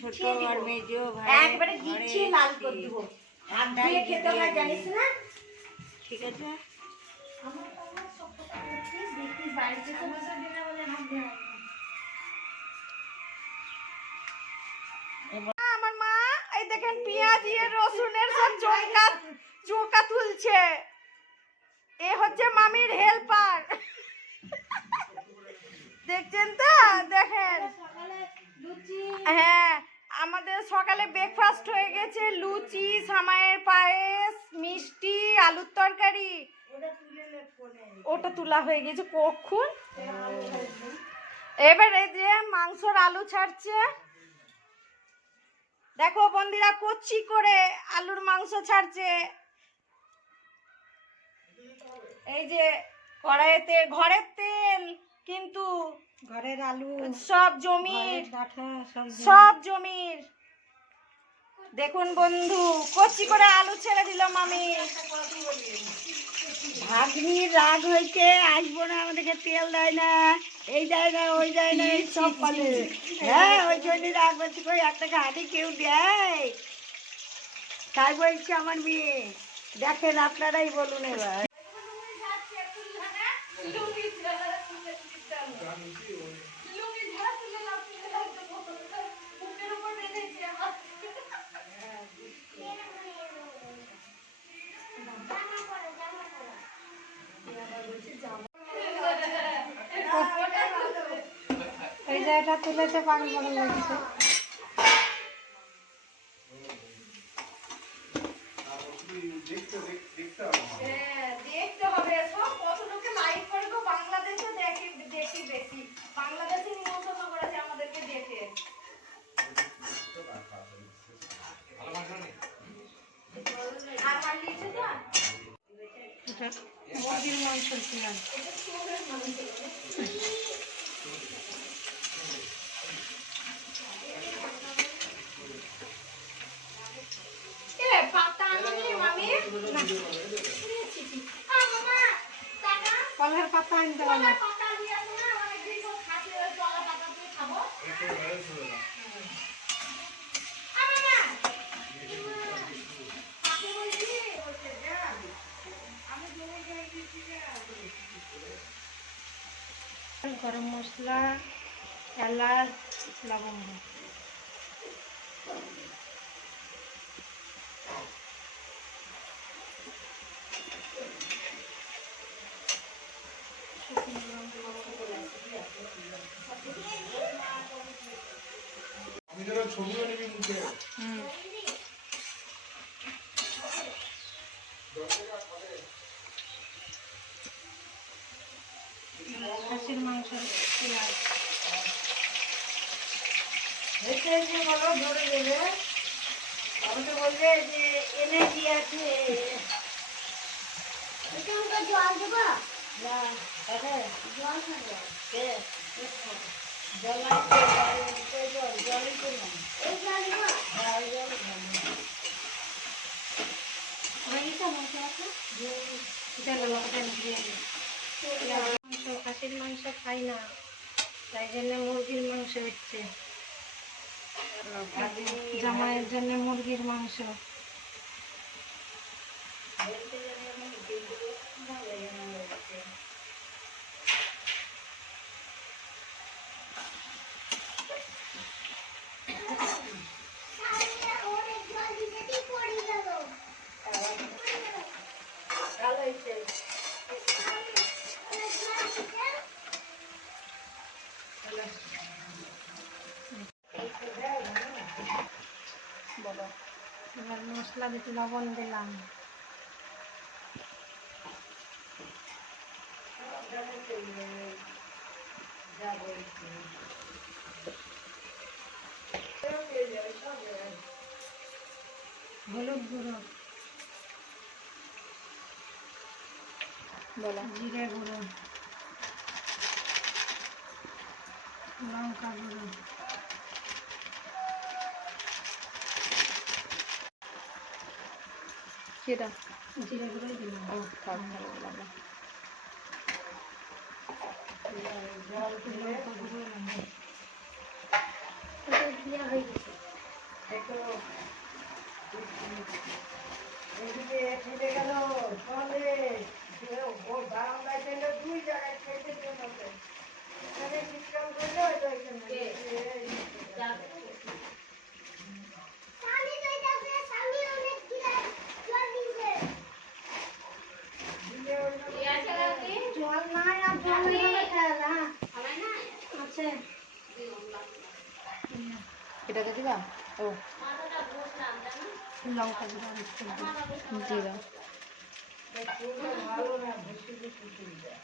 ছোট আর মেজো ভাই একবারে দিচ্ছি, লাল করে দেবো, হাত দিয়ে খেতে হয় জানিস না। ঠিক আছে, আমার মা এই দেখেন পেঁয়াজ আর রসুনের সব চোকা তুলছে। এ হচ্ছে মামির হেল্পার, দেখছেন তো? দেখেন, হ্যাঁ আমাদের সকালে ব্রেকফাস্ট হয়ে গেছে, লুচি, সামাইয়ের পায়েস, মিষ্টি, আলুর তরকারি। ওটা তোলা হয়ে গেছে কখন। এবারে যে মাংসর আলু ছাড়ছে, দেখো বন্ধুরা কচি করে আলুর মাংস ছাড়ছে। এই যে কড়াইতে ঘরের তেল, কিন্তু ঘরের আলু সব জমির, সব জমির। দেখুন বন্ধু, কচি করে আলু ছেড়ে দিল মামি। ভাগ্নির রাগ হয়েছে, আসবো না, আমাদেরকে তেল দেয় না, এই দেয় না, ওই দেয় না, এই সব বলে। হ্যাঁ ওই জন্যই রাগ হচ্ছে, কই একটা গাড়ি কেউ দেয়? তাই বলছে আমার মেয়ে। দেখেন আপনারাই বলুন এবার। এই জায়গাটা তুলেছে, পানি পড়ে লাগছে। দেখতে হবে সব, কত লোকে লাইক করে তো বাংলাদেশে দেখি বেশি। বাংলাদেশে নিমন্ত্রণ করেছে আমাদেরকে দেখে। আর পালিয়েছে তো এটা মুরগির মাংস ছিল। কলার পাতা আনতে হবে। গরম মশলা, এলাচ, লবঙ্গ। খাসির মাংস বলো ধরে দেবে, আমাকে বলবে যে এনে দিয়েছে। জল দেবো না, জল জলই করলাম। খাসির মাংস খাই না, তাই জন্য মুরগির মাংস হচ্ছে। জামাইয়ের জন্য মুরগির মাংস। এবার মশলা দিতে লবণ দিলাম। হলুদ গুঁড়ো, জিরে গুঁড়ো, লঙ্কা গুঁড়ো, কেটা জিরে গুঁড়োই দিলাম। ও থাক ভালো দিলাম না। দেওয়া হয়ে গেছে। একটু এদিকে ফেলে গেল চলে ও বারান্দায় গেলে 2 জায়গায় খেতে জন্য এখানে শীতকাল করলে হয়তো এখানে জল নাই আর জল খেলা আছে এটাকে দিবা? ও লঙ্কা দিলাম দিয়ে দাও। ভালো না বেশি বেশি দিয়ে দেয়।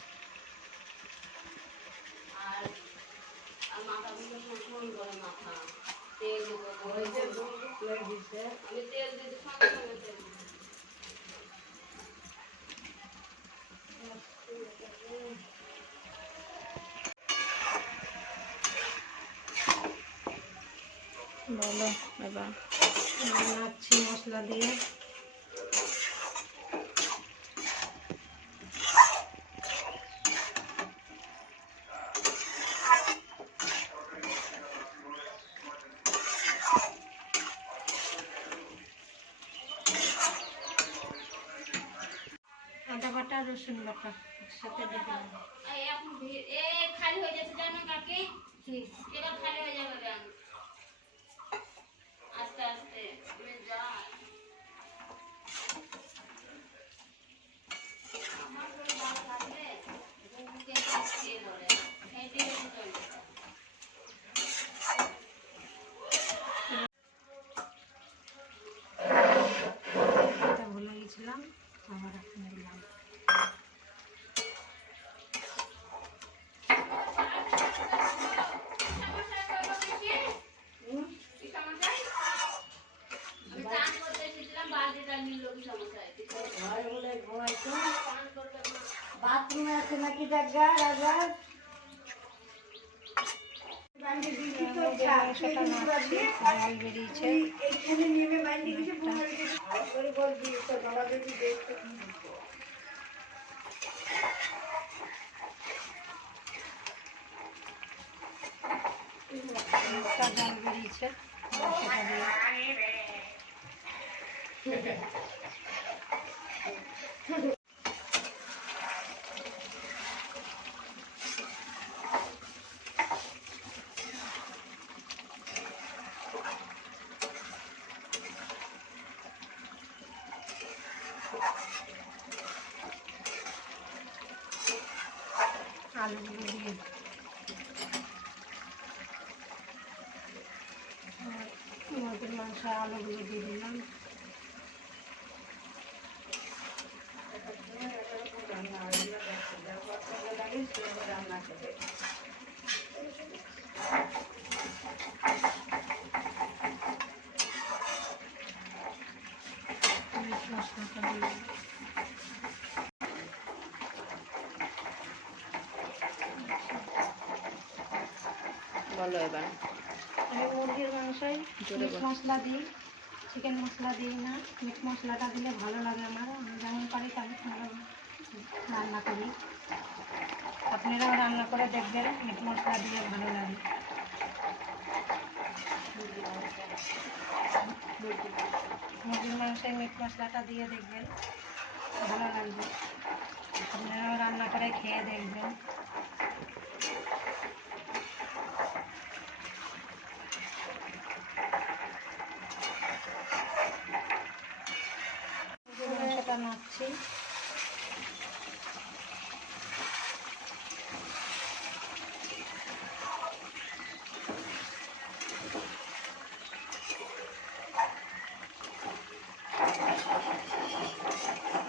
বলো এবার। নাড়ছি মশলা দিয়ে। আদা বাটা রসুন বাটা একসাথে দিয়ে দিলাম। খালি হয়ে যাচ্ছে জানো কাকি, এবার খালি হয়ে যাবে ব্যাংক আস্তে আস্তে যা আমার করে ভালো লাগলে বুকে খেয়ে ধরে হেঁটে হেঁটে চলবে। এটা ভুলে গেছিলাম, আবার এখন দিলাম। বাথরুমে আছে নাকি জায়গা রাজার জল বেরিয়েছে। এইখানে নেমে বাইরে কিছু করে বলবি তো বাবা যদি দেখতে জল বেরিয়েছে সেটা দিয়ে আলুগুলো দিয়ে মুরগির মাংস আলুগুলো দিয়ে দিলাম। মশলাটা দিয়ে বলো এবার। আমি মুরগির মাংসই জোরে মিট বল। মশলা দিই, চিকেন মশলা দিই না। মিট মশলাটা দিলে ভালো লাগে আমার, আমি যেমন পারি তেমন রান্না করি। আপনারাও রান্না করে দেখবেন, মিট মশলা দিয়ে ভালো লাগে। মুরগির মাংসে মিট মশলাটা দিয়ে দেখবেন, ভালো লাগবে। আপনারাও রান্না করে খেয়ে দেখবেন। মাংসটা নাড়ছি।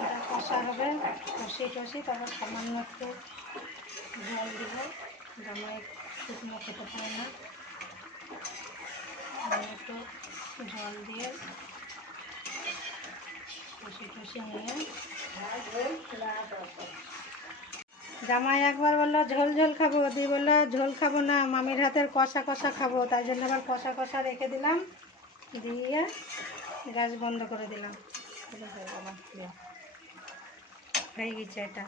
এটা কষা হবে, কষি তারপর সামান্য একটু জল দিব। জামাই শুকনো খেতে পারে না, আমি একটু জল দিয়ে কষি নিয়ে। জামাই একবার বললো ঝোল ঝোল খাবো, দিয়ে বললো ঝোল খাবো না, মামির হাতের কষা কষা খাবো। তাই জন্য আবার কষা কষা রেখে দিলাম, দিয়ে গ্যাস বন্ধ করে দিলাম। চলো হয়ে গেল, দিও। হয়ে গেছে এটা।